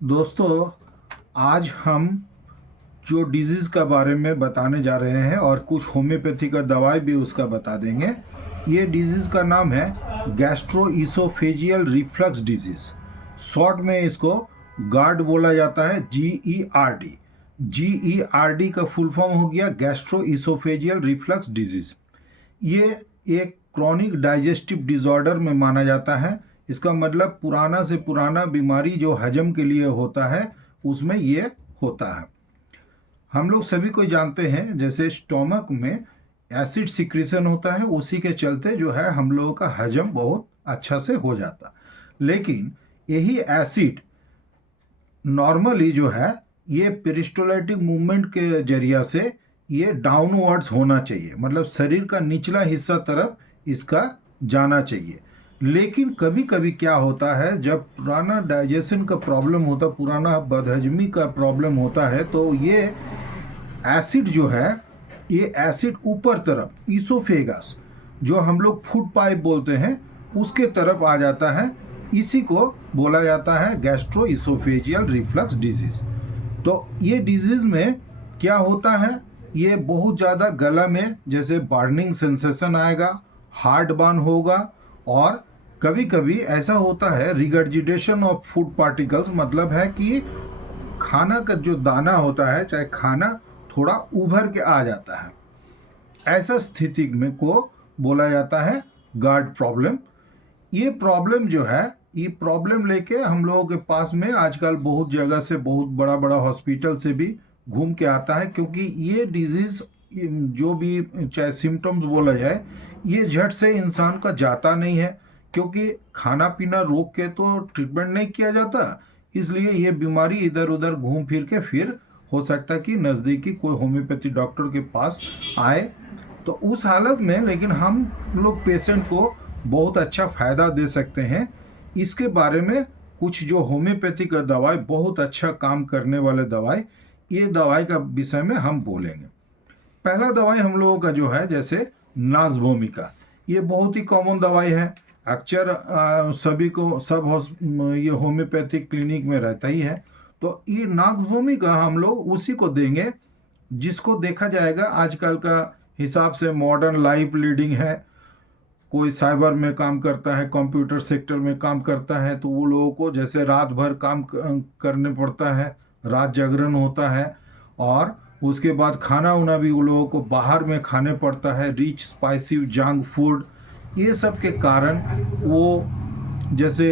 दोस्तों, आज हम जो डिजीज़ का बारे में बताने जा रहे हैं और कुछ होम्योपैथी का दवाई भी उसका बता देंगे। ये डिजीज़ का नाम है गैस्ट्रोइसोफेजियल रिफ्लक्स डिजीज़। शॉर्ट में इसको गार्ड बोला जाता है, GERD। GERD का फुल फॉर्म हो गया गैस्ट्रोइसोफेजियल रिफ्लक्स डिजीज़। ये एक क्रॉनिक डाइजेस्टिव डिसऑर्डर में माना जाता है। इसका मतलब पुराना से पुराना बीमारी जो हजम के लिए होता है उसमें ये होता है। हम लोग सभी को जानते हैं, जैसे स्टोमक में एसिड सिक्रीशन होता है, उसी के चलते जो है हम लोगों का हजम बहुत अच्छा से हो जाता। लेकिन यही एसिड नॉर्मली जो है ये पेरिस्टोलाइटिक मूवमेंट के जरिया से ये डाउनवर्ड्स होना चाहिए, मतलब शरीर का निचला हिस्सा तरफ इसका जाना चाहिए। लेकिन कभी कभी क्या होता है, जब पुराना डाइजेशन का प्रॉब्लम होता, पुराना बदहजमी का प्रॉब्लम होता है, तो ये एसिड जो है, ये एसिड ऊपर तरफ ईसोफेगस, जो हम लोग फूड पाइप बोलते हैं, उसके तरफ आ जाता है। इसी को बोला जाता है गैस्ट्रो इसोफेजियल रिफ्लक्स डिजीज़। तो ये डिजीज़ में क्या होता है, ये बहुत ज़्यादा गला में जैसे बर्निंग सेंसेशन आएगा, हार्ट बर्न होगा, और कभी कभी ऐसा होता है रिगर्जिटेशन ऑफ फूड पार्टिकल्स, मतलब है कि खाना का जो दाना होता है, चाहे खाना थोड़ा उभर के आ जाता है। ऐसा स्थिति में को बोला जाता है गार्ड प्रॉब्लम। ये प्रॉब्लम जो है, ये प्रॉब्लम लेके हम लोगों के पास में आजकल बहुत जगह से, बहुत बड़ा बड़ा हॉस्पिटल से भी घूम के आता है, क्योंकि ये डिजीज़ जो भी चाहे सिम्टम्स बोला जाए, ये झट से इंसान का जाता नहीं है, क्योंकि खाना पीना रोक के तो ट्रीटमेंट नहीं किया जाता। इसलिए ये बीमारी इधर उधर घूम फिर के फिर हो सकता है कि नज़दीकी कोई होम्योपैथी डॉक्टर के पास आए। तो उस हालत में लेकिन हम लोग पेशेंट को बहुत अच्छा फ़ायदा दे सकते हैं। इसके बारे में कुछ जो होम्योपैथी का दवाई, बहुत अच्छा काम करने वाले दवाई, ये दवाई का विषय में हम बोलेंगे। पहला दवाई हम लोगों का जो है, जैसे नाक्स भूमिका, ये बहुत ही कॉमन दवाई है। अक्सर सभी को ये होम्योपैथिक क्लिनिक में रहता ही है। तो ये नाक्स भूमिका हम लोग उसी को देंगे जिसको देखा जाएगा आजकल का हिसाब से मॉडर्न लाइफ लीडिंग है। कोई साइबर में काम करता है, कंप्यूटर सेक्टर में काम करता है, तो वो लोगों को जैसे रात भर काम करने पड़ता है, रात जागरण होता है, और उसके बाद खाना उना भी वो लोगों को बाहर में खाने पड़ता है, रिच स्पाइसी जंक फूड। ये सब के कारण वो जैसे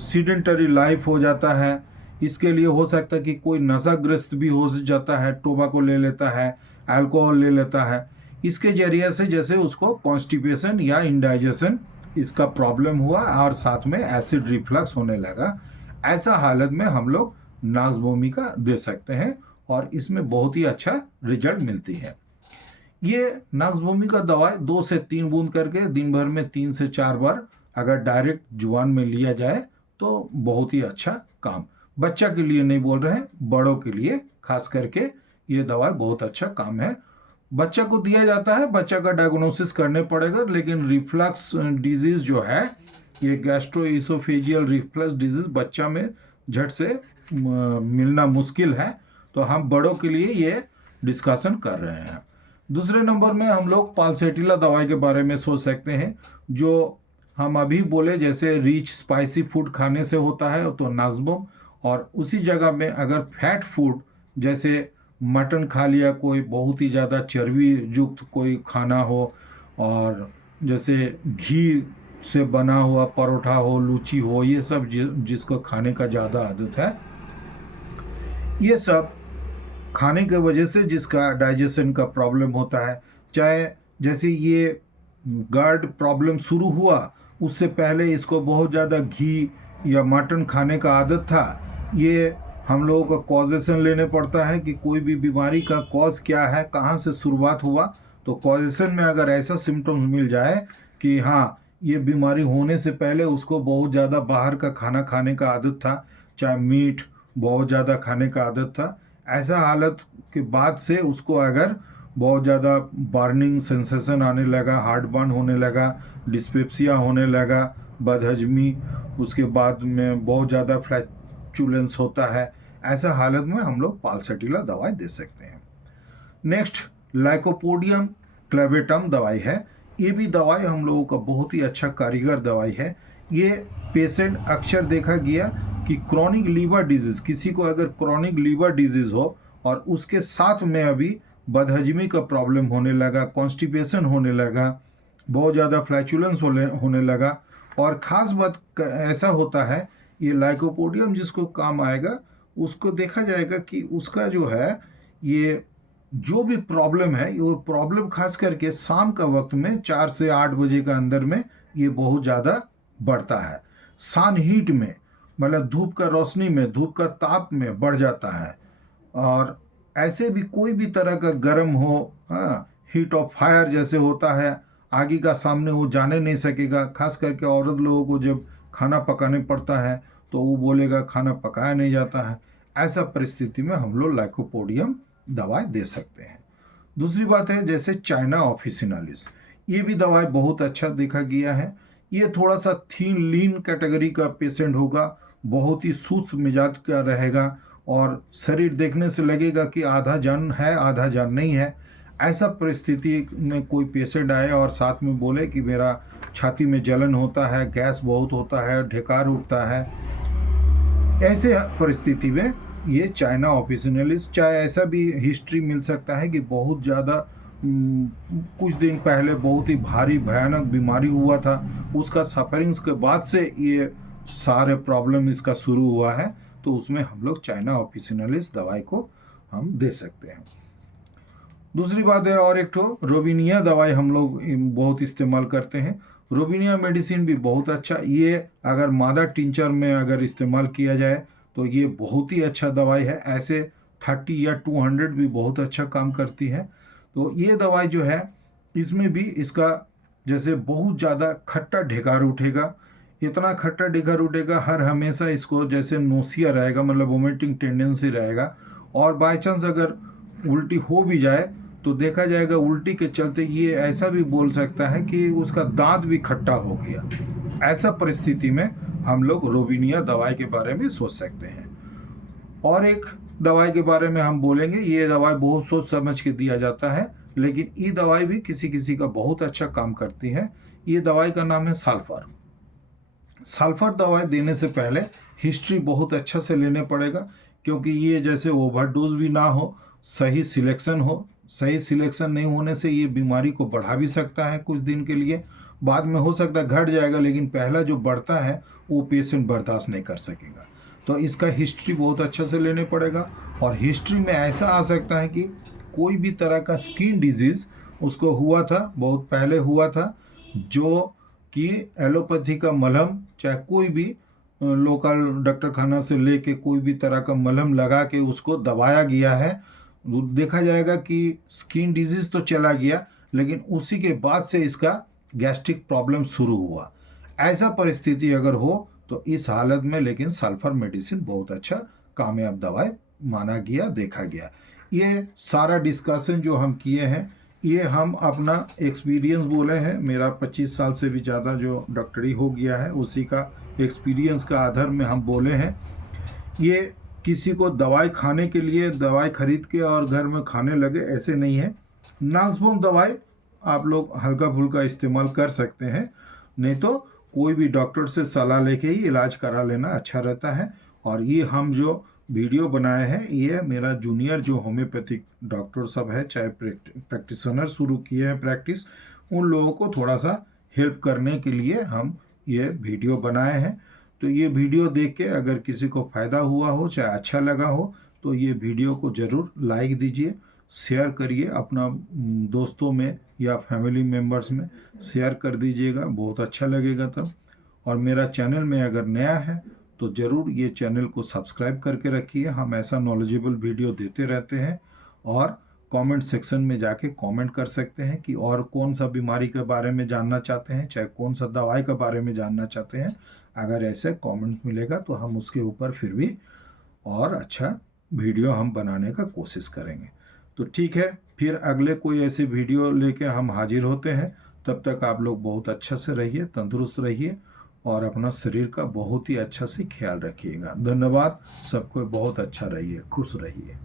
सीडेंटरी लाइफ हो जाता है। इसके लिए हो सकता है कि कोई नशाग्रस्त भी हो जाता है, टोबैको ले लेता है, अल्कोहल ले लेता है। इसके जरिए से जैसे उसको कॉन्स्टिपेशन या इंडाइजेशन इसका प्रॉब्लम हुआ, और साथ में एसिड रिफ्लक्स होने लगा। ऐसा हालत में हम लोग नाक्स भूमिका दे सकते हैं, और इसमें बहुत ही अच्छा रिजल्ट मिलती है। ये नाक्स भूमिका दवाई 2 से 3 बूंद करके दिन भर में 3 से 4 बार अगर डायरेक्ट जुबान में लिया जाए तो बहुत ही अच्छा काम। बच्चा के लिए नहीं बोल रहे हैं, बड़ों के लिए खास करके ये दवाई बहुत अच्छा काम है। बच्चा को दिया जाता है, बच्चा का डायग्नोसिस करने पड़ेगा, लेकिन रिफ्लक्स डिजीज़ जो है, ये गैस्ट्रोइसोफेजियल रिफ्लक्स डिजीज़ बच्चा में झट से मिलना मुश्किल है। तो हम बड़ों के लिए ये डिस्कशन कर रहे हैं। दूसरे नंबर में हम लोग पाल्सेटिला दवाई के बारे में सोच सकते हैं, जो हम अभी बोले जैसे रिच स्पाइसी फूड खाने से होता है तो नाक्सबम, और उसी जगह में अगर फैट फूड जैसे मटन खा लिया, कोई बहुत ही ज़्यादा चर्बी युक्त कोई खाना हो, और जैसे घी से बना हुआ परोठा हो, लूची हो, ये सब जिसको खाने का ज़्यादा आदत है, ये सब खाने की वजह से जिसका डाइजेशन का प्रॉब्लम होता है, चाहे जैसे ये गार्ड प्रॉब्लम शुरू हुआ उससे पहले इसको बहुत ज़्यादा घी या मटन खाने का आदत था, ये हम लोगों को कॉजेशन लेने पड़ता है कि कोई भी बीमारी का कॉज क्या है, कहाँ से शुरुआत हुआ। तो कॉजेशन में अगर ऐसा सिम्टम्स मिल जाए कि हाँ, ये बीमारी होने से पहले उसको बहुत ज़्यादा बाहर का खाना खाने का आदत था, चाहे मीट बहुत ज़्यादा खाने का आदत था, ऐसा हालत के बाद से उसको अगर बहुत ज़्यादा बर्निंग सेंसेशन आने लगा, हार्ट बर्न होने लगा, डिस्पेप्सिया होने लगा, बदहजमी, उसके बाद में बहुत ज़्यादा फ्लैक्चुलेंस होता है, ऐसा हालत में हम लोग पाल्सेटिला दवाई दे सकते हैं। नेक्स्ट लाइकोपोडियम क्लेवेटम दवाई है। ये भी दवाई हम लोगों का बहुत ही अच्छा कारीगर दवाई है। ये पेशेंट अक्सर देखा गया कि क्रॉनिक लीवर डिजीज़, किसी को अगर क्रॉनिक लीवर डिजीज़ हो और उसके साथ में अभी बदहजमी का प्रॉब्लम होने लगा, कॉन्स्टिपेशन होने लगा, बहुत ज़्यादा फ्लैचुलेंस होने लगा, और ख़ास बात ऐसा होता है, ये लाइकोपोडियम जिसको काम आएगा उसको देखा जाएगा कि उसका जो है ये जो भी प्रॉब्लम है, वो प्रॉब्लम खास करके शाम का वक्त में 4 से 8 बजे का अंदर में ये बहुत ज़्यादा बढ़ता है। सन हीट में, मतलब धूप का रोशनी में, धूप का ताप में बढ़ जाता है। और ऐसे भी कोई भी तरह का गर्म हो, हाँ, हीट ऑफ फायर जैसे होता है, आगे का सामने वो जाने नहीं सकेगा। खास करके औरत लोगों को जब खाना पकाने पड़ता है तो वो बोलेगा खाना पकाया नहीं जाता है। ऐसा परिस्थिति में हम लोग लाइकोपोडियम दवाई दे सकते हैं। दूसरी बात है जैसे चाइना ऑफिसिनालिस, ये भी दवाई बहुत अच्छा देखा गया है। ये थोड़ा सा थीन लीन कैटेगरी का पेशेंट होगा, बहुत ही सुस्त मिजाज का रहेगा, और शरीर देखने से लगेगा कि आधा जान है आधा जान नहीं है। ऐसा परिस्थिति में कोई पेशेंट आए और साथ में बोले कि मेरा छाती में जलन होता है, गैस बहुत होता है, ढेकार उठता है, ऐसे परिस्थिति में ये चाइना ऑफिसिनालिस, चाहे ऐसा भी हिस्ट्री मिल सकता है कि बहुत ज़्यादा कुछ दिन पहले बहुत ही भारी भयानक बीमारी हुआ था, उसका सफरिंग्स के बाद से ये सारे प्रॉब्लम इसका शुरू हुआ है, तो उसमें हम लोग चाइना ऑफिसिनालिस दवाई को हम दे सकते हैं। दूसरी बात है, और एक तो रोबिनिया दवाई हम लोग बहुत इस्तेमाल करते हैं। रोबिनिया मेडिसिन भी बहुत अच्छा, ये अगर मादा टिंचर में अगर इस्तेमाल किया जाए तो ये बहुत ही अच्छा दवाई है। ऐसे 30 या 200 भी बहुत अच्छा काम करती है। तो ये दवाई जो है, इसमें भी इसका जैसे बहुत ज़्यादा खट्टा ढेकार उठेगा, इतना खट्टा ढेकार उठेगा, हर हमेशा इसको जैसे नोसिया रहेगा, मतलब वोमिटिंग टेंडेंसी रहेगा, और बाई चांस अगर उल्टी हो भी जाए तो देखा जाएगा उल्टी के चलते ये ऐसा भी बोल सकता है कि उसका दांत भी खट्टा हो गया। ऐसा परिस्थिति में हम लोग रोबिनिया दवाई के बारे में सोच सकते हैं। और एक दवाई के बारे में हम बोलेंगे, ये दवाई बहुत सोच समझ के दिया जाता है, लेकिन ये दवाई भी किसी किसी का बहुत अच्छा काम करती है। ये दवाई का नाम है सल्फर। सल्फर दवाई देने से पहले हिस्ट्री बहुत अच्छा से लेने पड़ेगा, क्योंकि ये जैसे ओवरडोज भी ना हो, सही सिलेक्शन हो। सही सिलेक्शन नहीं होने से ये बीमारी को बढ़ा भी सकता है कुछ दिन के लिए, बाद में हो सकता है घट जाएगा, लेकिन पहला जो बढ़ता है वो पेशेंट बर्दाश्त नहीं कर सकेगा। तो इसका हिस्ट्री बहुत अच्छा से लेने पड़ेगा। और हिस्ट्री में ऐसा आ सकता है कि कोई भी तरह का स्किन डिजीज़ उसको हुआ था, बहुत पहले हुआ था, जो कि एलोपैथी का मलहम, चाहे कोई भी लोकल डॉक्टर खाना से लेके कोई भी तरह का मलहम लगा के उसको दबाया गया है, देखा जाएगा कि स्किन डिजीज़ तो चला गया, लेकिन उसी के बाद से इसका गैस्ट्रिक प्रॉब्लम शुरू हुआ। ऐसा परिस्थिति अगर हो तो इस हालत में लेकिन सल्फर मेडिसिन बहुत अच्छा कामयाब दवाई माना गया, देखा गया। ये सारा डिस्कशन जो हम किए हैं, ये हम अपना एक्सपीरियंस बोले हैं। मेरा 25 साल से भी ज़्यादा जो डॉक्टरी हो गया है, उसी का एक्सपीरियंस का आधार में हम बोले हैं। ये किसी को दवाई खाने के लिए दवाई खरीद के और घर में खाने लगे, ऐसे नहीं है। नाक्सबोम दवाई आप लोग हल्का फुल्का इस्तेमाल कर सकते हैं, नहीं तो कोई भी डॉक्टर से सलाह लेके ही इलाज करा लेना अच्छा रहता है। और ये हम जो वीडियो बनाए हैं, ये मेरा जूनियर जो होम्योपैथिक डॉक्टर सब है, चाहे प्रैक्टिशनर शुरू किए हैं प्रैक्टिस, उन लोगों को थोड़ा सा हेल्प करने के लिए हम ये वीडियो बनाए हैं। तो ये वीडियो देख के अगर किसी को फ़ायदा हुआ हो, चाहे अच्छा लगा हो, तो ये वीडियो को ज़रूर लाइक दीजिए, शेयर करिए अपना दोस्तों में या फैमिली मेम्बर्स में शेयर कर दीजिएगा, बहुत अच्छा लगेगा तब। और मेरा चैनल में अगर नया है तो ज़रूर ये चैनल को सब्सक्राइब करके रखिए। हम ऐसा नॉलेजेबल वीडियो देते रहते हैं। और कमेंट सेक्शन में जाके कमेंट कर सकते हैं कि और कौन सा बीमारी के बारे में जानना चाहते हैं, चाहे कौन सा दवाई के बारे में जानना चाहते हैं। अगर ऐसे कमेंट मिलेगा तो हम उसके ऊपर फिर भी और अच्छा वीडियो हम बनाने का कोशिश करेंगे। तो ठीक है, फिर अगले कोई ऐसे वीडियो लेके हम हाजिर होते हैं। तब तक आप लोग बहुत अच्छा से रहिए, तंदुरुस्त रहिए। और अपना शरीर का बहुत ही अच्छा से ख्याल रखिएगा। धन्यवाद। सबको बहुत अच्छा रहिए, खुश रहिए।